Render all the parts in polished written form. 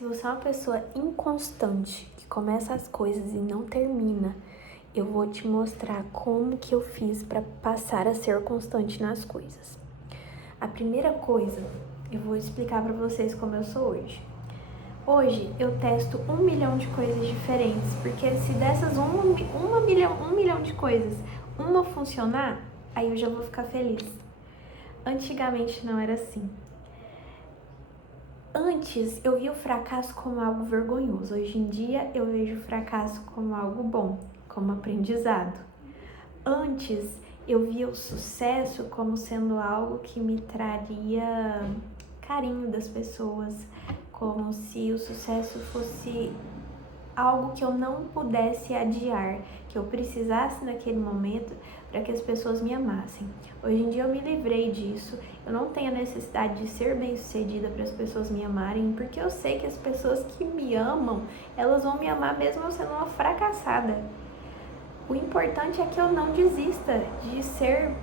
Se você é uma pessoa inconstante, que começa as coisas e não termina, eu vou te mostrar como que eu fiz para passar a ser constante nas coisas. A primeira coisa, eu vou explicar para vocês como eu sou hoje. Hoje eu testo 1 milhão de coisas diferentes, porque se dessas 1 milhão de coisas, uma funcionar, aí eu já vou ficar feliz. Antigamente não era assim. Antes eu via o fracasso como algo vergonhoso, hoje em dia eu vejo o fracasso como algo bom, como aprendizado. Antes eu via o sucesso como sendo algo que me traria carinho das pessoas, como se o sucesso fosse algo que eu não pudesse adiar, que eu precisasse naquele momento para que as pessoas me amassem. Hoje em dia eu me livrei disso, eu não tenho a necessidade de ser bem-sucedida para as pessoas me amarem, porque eu sei que as pessoas que me amam, elas vão me amar mesmo eu sendo uma fracassada. O importante é que eu não desista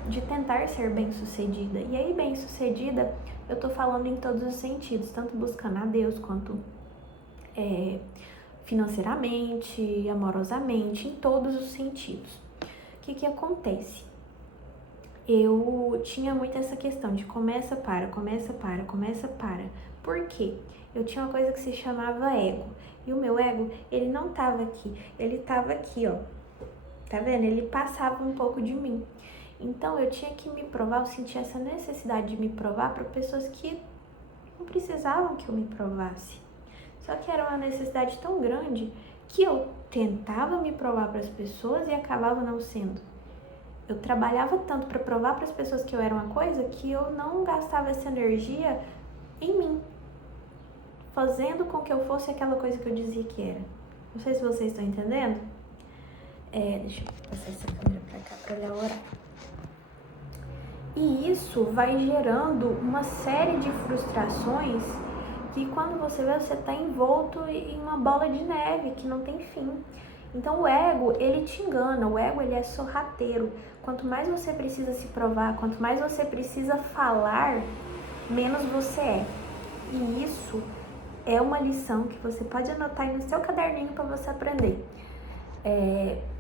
de tentar ser bem-sucedida. E aí, bem-sucedida, eu tô falando em todos os sentidos, tanto buscando a Deus quanto financeiramente, amorosamente, em todos os sentidos. O que acontece? Eu tinha muito essa questão de começa, para. Por quê? Eu tinha uma coisa que se chamava ego. E o meu ego, ele não tava aqui, ele tava aqui, ó. Tá vendo? Ele passava um pouco de mim. Então eu tinha que me provar, eu sentia essa necessidade de me provar para pessoas que não precisavam que eu me provasse. Só que era uma necessidade tão grande que eu tentava me provar para as pessoas e acabava não sendo. Eu trabalhava tanto para provar para as pessoas que eu era uma coisa que eu não gastava essa energia em mim, fazendo com que eu fosse aquela coisa que eu dizia que era. Não sei se vocês estão entendendo. Deixa eu passar essa câmera para cá para olhar o horário. E isso vai gerando uma série de frustrações que quando você vê, você está envolto em uma bola de neve que não tem fim. Então o ego, ele te engana, o ego ele é sorrateiro. Quanto mais você precisa se provar, quanto mais você precisa falar, menos você é. E isso é uma lição que você pode anotar aí no seu caderninho para você aprender.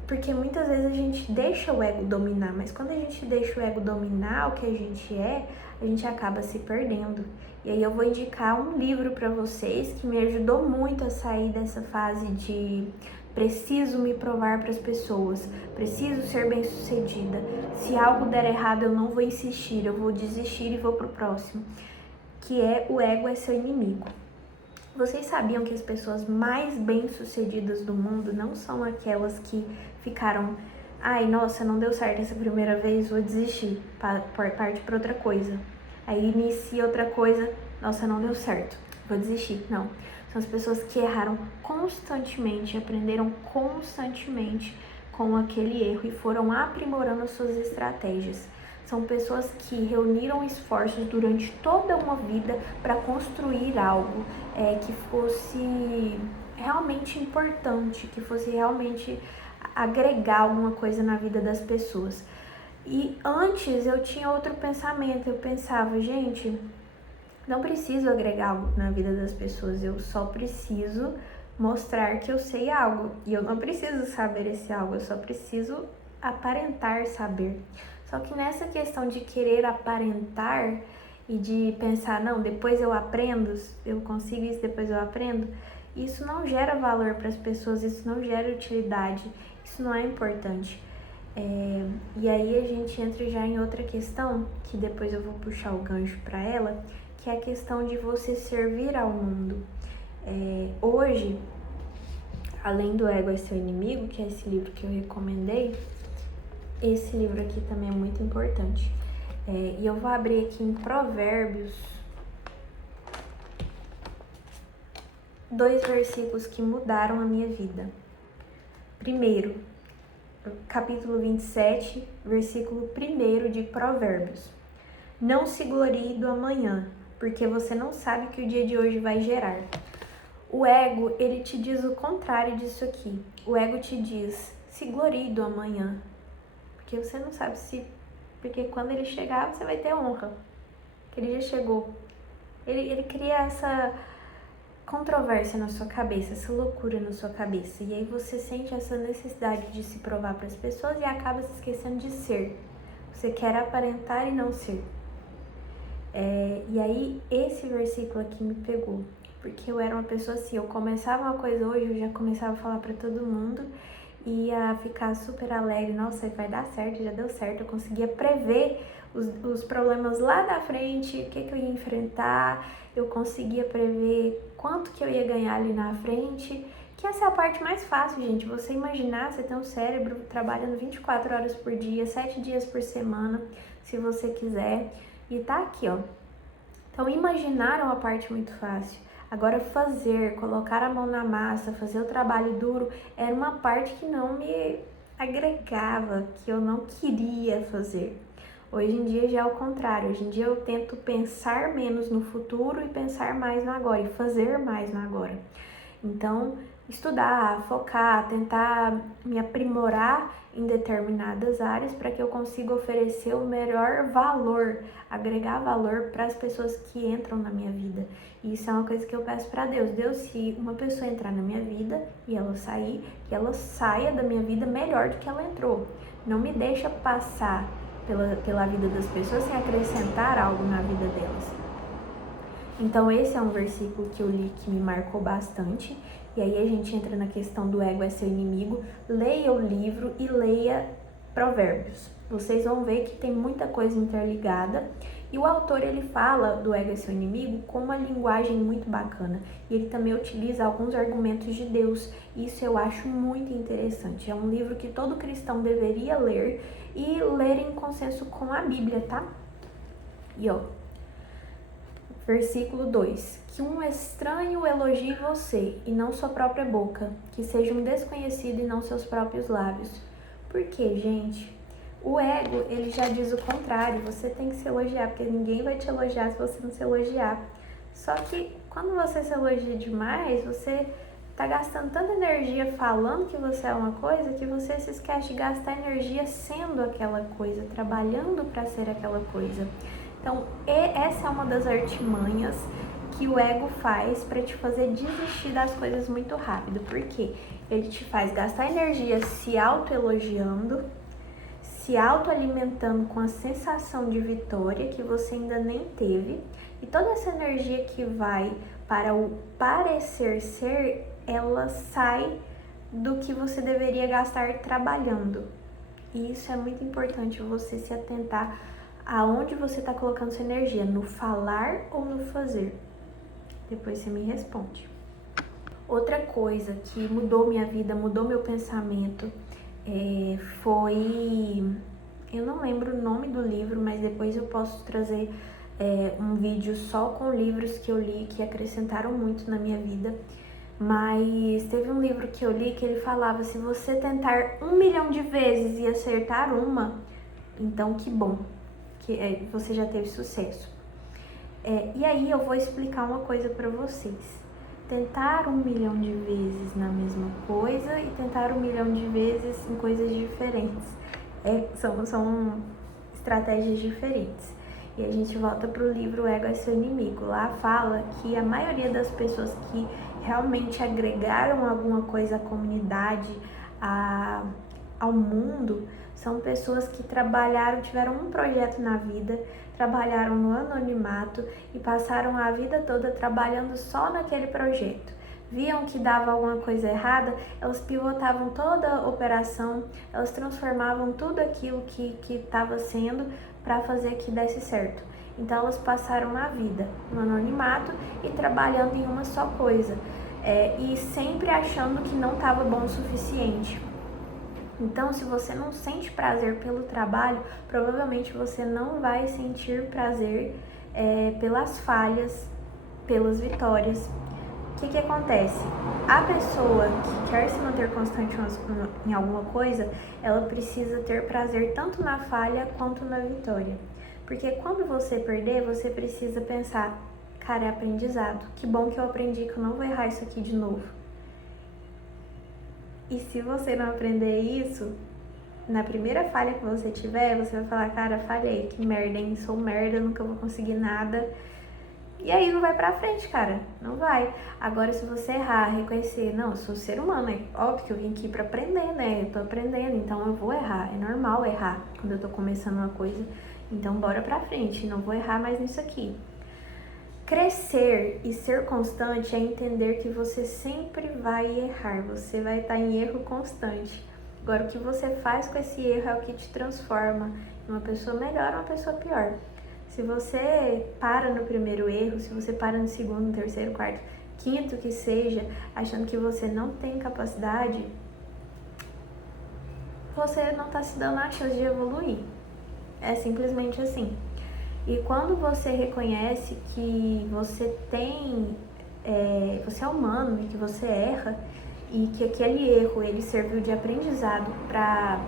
Porque muitas vezes a gente deixa o ego dominar, mas quando a gente deixa o ego dominar o que a gente acaba se perdendo. E aí eu vou indicar um livro para vocês que me ajudou muito a sair dessa fase de preciso me provar para as pessoas, preciso ser bem-sucedida. Se algo der errado, eu não vou insistir, eu vou desistir e vou pro próximo. Que é O Ego é Seu Inimigo. Vocês sabiam que as pessoas mais bem-sucedidas do mundo não são aquelas que ficaram, ai, nossa, não deu certo essa primeira vez, vou desistir, parte para outra coisa. Aí inicia outra coisa, nossa, não deu certo, vou desistir. Não, são as pessoas que erraram constantemente, aprenderam constantemente com aquele erro e foram aprimorando suas estratégias. São pessoas que reuniram esforços durante toda uma vida para construir algo que fosse realmente importante, que fosse realmente agregar alguma coisa na vida das pessoas. E antes eu tinha outro pensamento, eu pensava, gente, não preciso agregar algo na vida das pessoas, eu só preciso mostrar que eu sei algo. E eu não preciso saber esse algo, eu só preciso aparentar saber. Só que nessa questão de querer aparentar e de pensar, não, depois eu aprendo, eu consigo isso, depois eu aprendo, isso não gera valor para as pessoas, isso não gera utilidade, isso não é importante. E aí a gente entra já em outra questão, que depois eu vou puxar o gancho para ela, que é a questão de você servir ao mundo. Hoje, além do Ego é Seu Inimigo, que é esse livro que eu recomendei, esse livro aqui também é muito importante. E eu vou abrir aqui em Provérbios 2 versículos que mudaram a minha vida. Primeiro, capítulo 27, versículo 1 de Provérbios. Não se glorie do amanhã, porque você não sabe o que o dia de hoje vai gerar. O ego, ele te diz o contrário disso aqui. O ego te diz, se glorie do amanhã. Porque você não sabe se... Porque quando ele chegar, você vai ter honra. Que ele já chegou. Ele cria controvérsia na sua cabeça, essa loucura na sua cabeça. E aí você sente essa necessidade de se provar para as pessoas e acaba se esquecendo de ser. Você quer aparentar e não ser. E aí esse versículo aqui me pegou. Porque eu era uma pessoa assim, eu começava uma coisa hoje, eu já começava a falar para todo mundo. Ia ficar super alegre, nossa, vai dar certo, já deu certo. Eu conseguia prever os problemas lá da frente, o que eu ia enfrentar. Eu conseguia prever quanto que eu ia ganhar ali na frente. Que essa é a parte mais fácil, gente. Você imaginar, você tem um cérebro trabalhando 24 horas por dia, 7 dias por semana, se você quiser. E tá aqui, ó. Então, imaginar é uma parte muito fácil. Agora, fazer, colocar a mão na massa, fazer o trabalho duro, era uma parte que não me agregava, que eu não queria fazer. Hoje em dia já é o contrário. Hoje em dia eu tento pensar menos no futuro e pensar mais no agora, e fazer mais no agora. Então, estudar, focar, tentar me aprimorar em determinadas áreas para que eu consiga oferecer o melhor valor, agregar valor para as pessoas que entram na minha vida. E isso é uma coisa que eu peço para Deus. Deus, se uma pessoa entrar na minha vida e ela sair, que ela saia da minha vida melhor do que ela entrou. Não me deixa passar pela vida das pessoas sem acrescentar algo na vida delas. Então esse é um versículo que eu li que me marcou bastante. E aí a gente entra na questão do ego é seu inimigo. Leia o livro e leia Provérbios. Vocês vão ver que tem muita coisa interligada. E o autor, ele fala do ego é seu inimigo com uma linguagem muito bacana. E ele também utiliza alguns argumentos de Deus. Isso eu acho muito interessante. É um livro que todo cristão deveria ler e ler em consenso com a Bíblia, tá? E ó, versículo 2. Que um estranho elogie você e não sua própria boca. Que seja um desconhecido e não seus próprios lábios. Por quê, gente? O ego, ele já diz o contrário. Você tem que se elogiar, porque ninguém vai te elogiar se você não se elogiar. Só que quando você se elogia demais, você tá gastando tanta energia falando que você é uma coisa que você se esquece de gastar energia sendo aquela coisa, trabalhando para ser aquela coisa. Então, essa é uma das artimanhas que o ego faz para te fazer desistir das coisas muito rápido. Por quê? Ele te faz gastar energia se autoelogiando, se autoalimentando com a sensação de vitória que você ainda nem teve. E toda essa energia que vai para o parecer ser, ela sai do que você deveria gastar trabalhando. E isso é muito importante, você se atentar aonde você está colocando sua energia, no falar ou no fazer. Depois você me responde. Outra coisa que mudou minha vida, mudou meu pensamento, foi... Eu não lembro o nome do livro, mas depois eu posso trazer um vídeo só com livros que eu li, que acrescentaram muito na minha vida. Mas teve um livro que eu li que ele falava, se você tentar 1 milhão de vezes e acertar uma, então que bom, que você já teve sucesso. E aí eu vou explicar uma coisa para vocês. Tentar 1 milhão de vezes na mesma coisa e tentar 1 milhão de vezes em coisas diferentes. São estratégias diferentes. E a gente volta pro livro O Ego é seu inimigo. Lá fala que a maioria das pessoas que realmente agregaram alguma coisa à comunidade, ao mundo, são pessoas que tiveram um projeto na vida, trabalharam no anonimato e passaram a vida toda trabalhando só naquele projeto. Viam que dava alguma coisa errada, elas pivotavam toda a operação, elas transformavam tudo aquilo que estava sendo para fazer que desse certo. Então elas passaram a vida no anonimato e trabalhando em uma só coisa, e sempre achando que não estava bom o suficiente. Então, se você não sente prazer pelo trabalho, provavelmente você não vai sentir prazer pelas falhas, pelas vitórias. O que acontece? A pessoa que quer se manter constante em alguma coisa, ela precisa ter prazer tanto na falha quanto na vitória. Porque quando você perder, você precisa pensar, cara, é aprendizado. Que bom que eu aprendi que eu não vou errar isso aqui de novo. E se você não aprender isso, na primeira falha que você tiver, você vai falar, cara, falhei, que merda, hein? Sou merda, nunca vou conseguir nada. E aí não vai pra frente, cara. Não vai. Agora, se você errar, reconhecer, não, eu sou ser humano, é óbvio que eu vim aqui pra aprender, né? Eu tô aprendendo, então eu vou errar. É normal errar quando eu tô começando uma coisa. Então, bora pra frente. Não vou errar mais nisso aqui. Crescer e ser constante é entender que você sempre vai errar. Você vai estar em erro constante. Agora, o que você faz com esse erro é o que te transforma em uma pessoa melhor ou uma pessoa pior. Se você para no primeiro erro, se você para no segundo, terceiro, quarto, quinto que seja, achando que você não tem capacidade, você não está se dando a chance de evoluir. É simplesmente assim. E quando você reconhece que você você é humano e que você erra e que aquele erro ele serviu de aprendizado para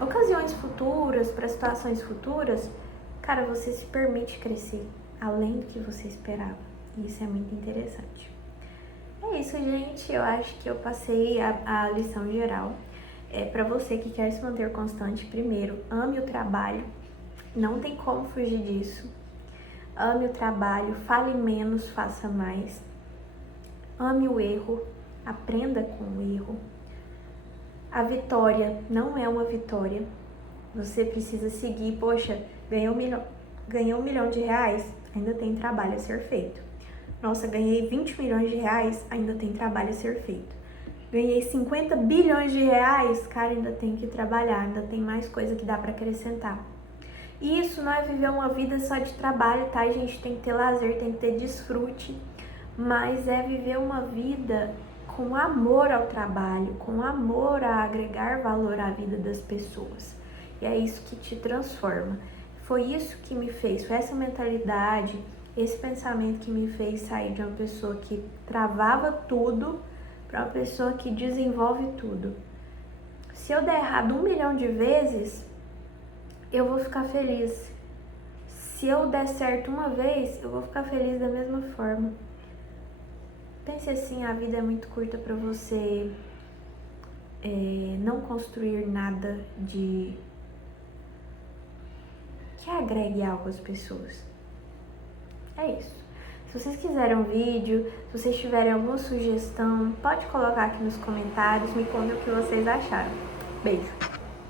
ocasiões futuras, para situações futuras, cara, você se permite crescer além do que você esperava. E isso é muito interessante. É isso, gente. Eu acho que eu passei a lição geral. Para você que quer se manter constante, primeiro, ame o trabalho. Não tem como fugir disso. Ame o trabalho, fale menos, faça mais. Ame o erro, aprenda com o erro. A vitória não é uma vitória. Você precisa seguir, poxa, ganhou um milhão de reais, ainda tem trabalho a ser feito. Nossa, ganhei 20 milhões de reais, ainda tem trabalho a ser feito. Ganhei 50 bilhões de reais, cara, ainda tem que trabalhar, ainda tem mais coisa que dá para acrescentar. E isso não é viver uma vida só de trabalho, tá? A gente tem que ter lazer, tem que ter desfrute, mas é viver uma vida com amor ao trabalho, com amor a agregar valor à vida das pessoas. E é isso que te transforma. Foi isso que me fez, foi essa mentalidade, esse pensamento que me fez sair de uma pessoa que travava tudo para uma pessoa que desenvolve tudo. Se eu der errado 1 milhão de vezes, eu vou ficar feliz. Se eu der certo uma vez, eu vou ficar feliz da mesma forma. Pense assim, a vida é muito curta para você não construir nada que agregue algo às pessoas. É isso. Se vocês quiserem um vídeo, se vocês tiverem alguma sugestão, pode colocar aqui nos comentários, me contem o que vocês acharam. Beijo!